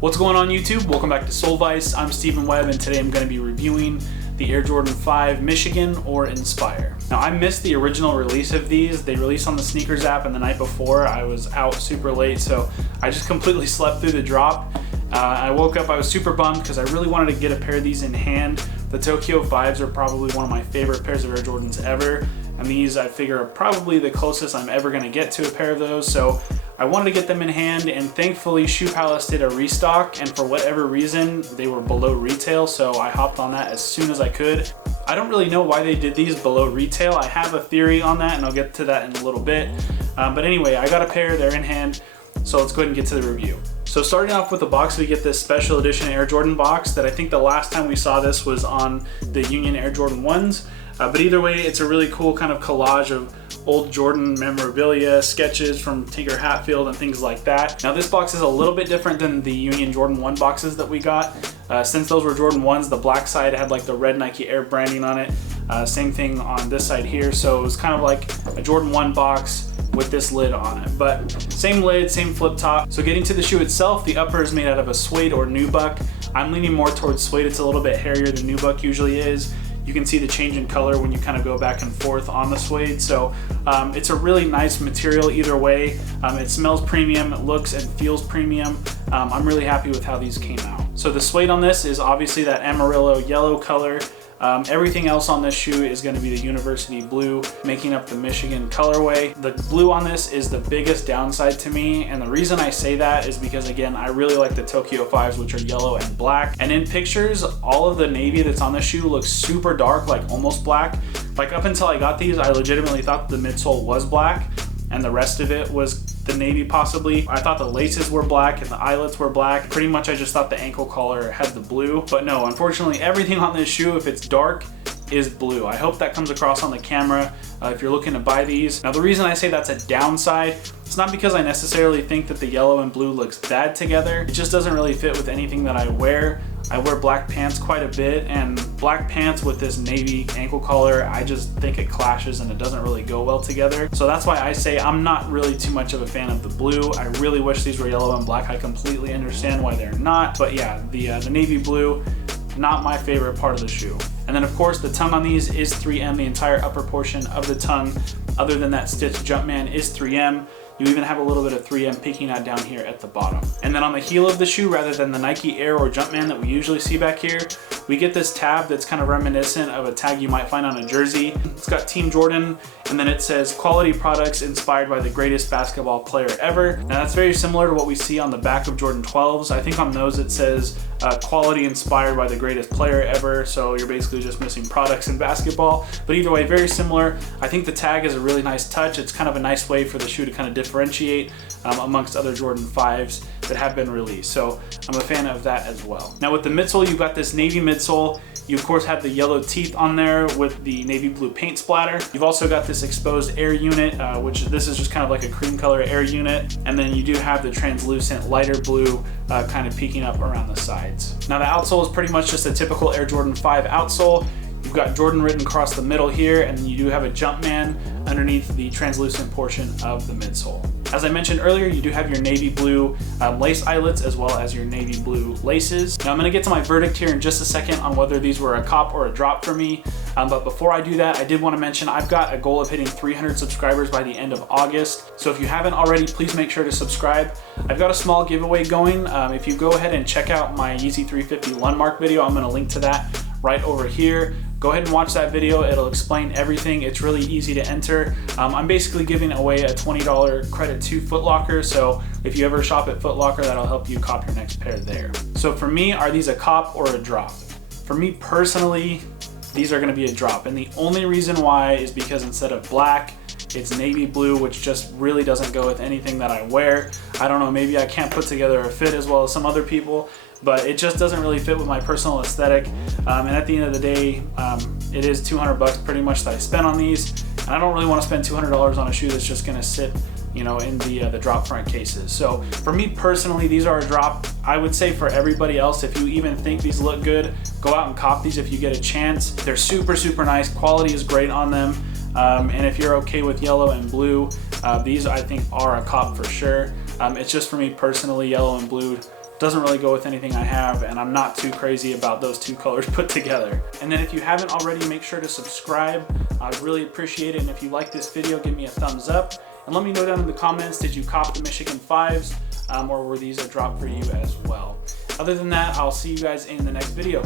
What's going on YouTube? Welcome back to Solvice. I'm Stephen Webb and today I'm going to be reviewing the Air Jordan 5 Michigan or Inspire. Now I missed the original release of these. They released on the sneakers app and the night before I was out super late, so I just completely slept through the drop. I woke up, I was super bummed because I really wanted to get a pair of these in hand. The Tokyo 5s are probably one of my favorite pairs of Air Jordans ever, and these I figure are probably the closest I'm ever going to get to a pair of those, so I wanted to get them in hand, and thankfully Shoe Palace did a restock, and for whatever reason they were below retail, so I hopped on that as soon as I could. I don't really know why they did these below retail. I have a theory on that and I'll get to that in a little bit, but anyway, I got a pair, they're in hand, so let's go ahead and get to the review. So starting off with the box, we get this special edition Air Jordan box that I think the last time we saw this was on the Union Air Jordan 1s, but either way it's a really cool kind of collage of old Jordan memorabilia, sketches from Tinker Hatfield and things like that. Now this box is a little bit different than the Union Jordan 1 boxes that we got. Since those were Jordan 1s, the black side had like the red Nike Air branding on it. Same thing on this side here, so it was kind of like a Jordan 1 box with this lid on it, but same lid, same flip top. So getting to the shoe itself, the upper is made out of a suede or nubuck. I'm leaning more towards suede. It's a little bit hairier than nubuck usually is. You can see the change in color when you kind of go back and forth on the suede. So it's a really nice material either way. It smells premium, it looks and feels premium. I'm really happy with how these came out. So the suede on this is obviously that Amarillo yellow color. Everything else on this shoe is going to be the University blue, making up the Michigan colorway. The blue on this is the biggest downside to me, and the reason I say that is because, again, I really like the Tokyo 5s, which are yellow and black, and in pictures all of the navy that's on the shoe looks super dark, like almost black. Like up until I got these, I legitimately thought the midsole was black and the rest of it was the navy possibly. I thought the laces were black and the eyelets were black. Pretty much I just thought the ankle collar had the blue, but no, unfortunately everything on this shoe, if it's dark, is blue. I hope that comes across on the camera if you're looking to buy these. Now the reason I say that's a downside, it's not because I necessarily think that the yellow and blue looks bad together. It just doesn't really fit with anything that I wear. I wear black pants quite a bit, and black pants with this navy ankle collar, I just think it clashes and it doesn't really go well together. So that's why I say I'm not really too much of a fan of the blue. I really wish these were yellow and black. I completely understand why they're not, but yeah, the navy blue, not my favorite part of the shoe. And then of course the tongue on these is 3M. The entire upper portion of the tongue, other than that stitch Jumpman, is 3M. You even have a little bit of 3M peeking out down here at the bottom. And then on the heel of the shoe, rather than the Nike Air or Jumpman that we usually see back here, we get this tab that's kind of reminiscent of a tag you might find on a jersey. It's got Team Jordan, and then it says quality products inspired by the greatest basketball player ever. Now that's very similar to what we see on the back of Jordan 12s. I think on those it says quality inspired by the greatest player ever, so you're basically just missing products in basketball. But either way, very similar. I think the tag is a really nice touch. It's kind of a nice way for the shoe to kind of differentiate amongst other Jordan 5s that have been released. So I'm a fan of that as well. Now with the midsole, you've got this navy midsole. You of course have the yellow teeth on there with the navy blue paint splatter. You've also got this exposed air unit, which this is just kind of like a cream color air unit. And then you do have the translucent lighter blue kind of peeking up around the sides. Now the outsole is pretty much just a typical Air Jordan 5 outsole. You've got Jordan written across the middle here, and then you do have a Jumpman underneath the translucent portion of the midsole. As I mentioned earlier, you do have your navy blue lace eyelets as well as your navy blue laces. Now I'm gonna get to my verdict here in just a second on whether these were a cop or a drop for me. But before I do that, I did wanna mention I've got a goal of hitting 300 subscribers by the end of August. So if you haven't already, please make sure to subscribe. I've got a small giveaway going. If you go ahead and check out my Yeezy 350 Lundmark video, I'm gonna link to that right over here. Go ahead and watch that video. It'll explain everything. It's really easy to enter. I'm basically giving away a $20 credit to Foot Locker, so if you ever shop at Foot Locker, that'll help you cop your next pair there. So for me, are these a cop or a drop? For me personally, these are gonna be a drop, and the only reason why is because instead of black, it's navy blue, which just really doesn't go with anything that I wear. I don't know, maybe I can't put together a fit as well as some other people, but it just doesn't really fit with my personal aesthetic. And at the end of the day, it is 200 bucks pretty much that I spent on these, and I don't really want to spend $200 on a shoe that's just gonna sit, you know, in the drop front cases. So for me personally, these are a drop. I would say for everybody else, if you even think these look good, go out and cop these if you get a chance. They're super, super nice. Quality is great on them. And if you're okay with yellow and blue, these I think are a cop for sure. It's just for me personally, yellow and blue doesn't really go with anything I have, and I'm not too crazy about those two colors put together. And then if you haven't already, make sure to subscribe. I'd really appreciate it. And if you like this video, give me a thumbs up. And let me know down in the comments, did you cop the Michigan 5s or were these a drop for you as well? Other than that, I'll see you guys in the next video.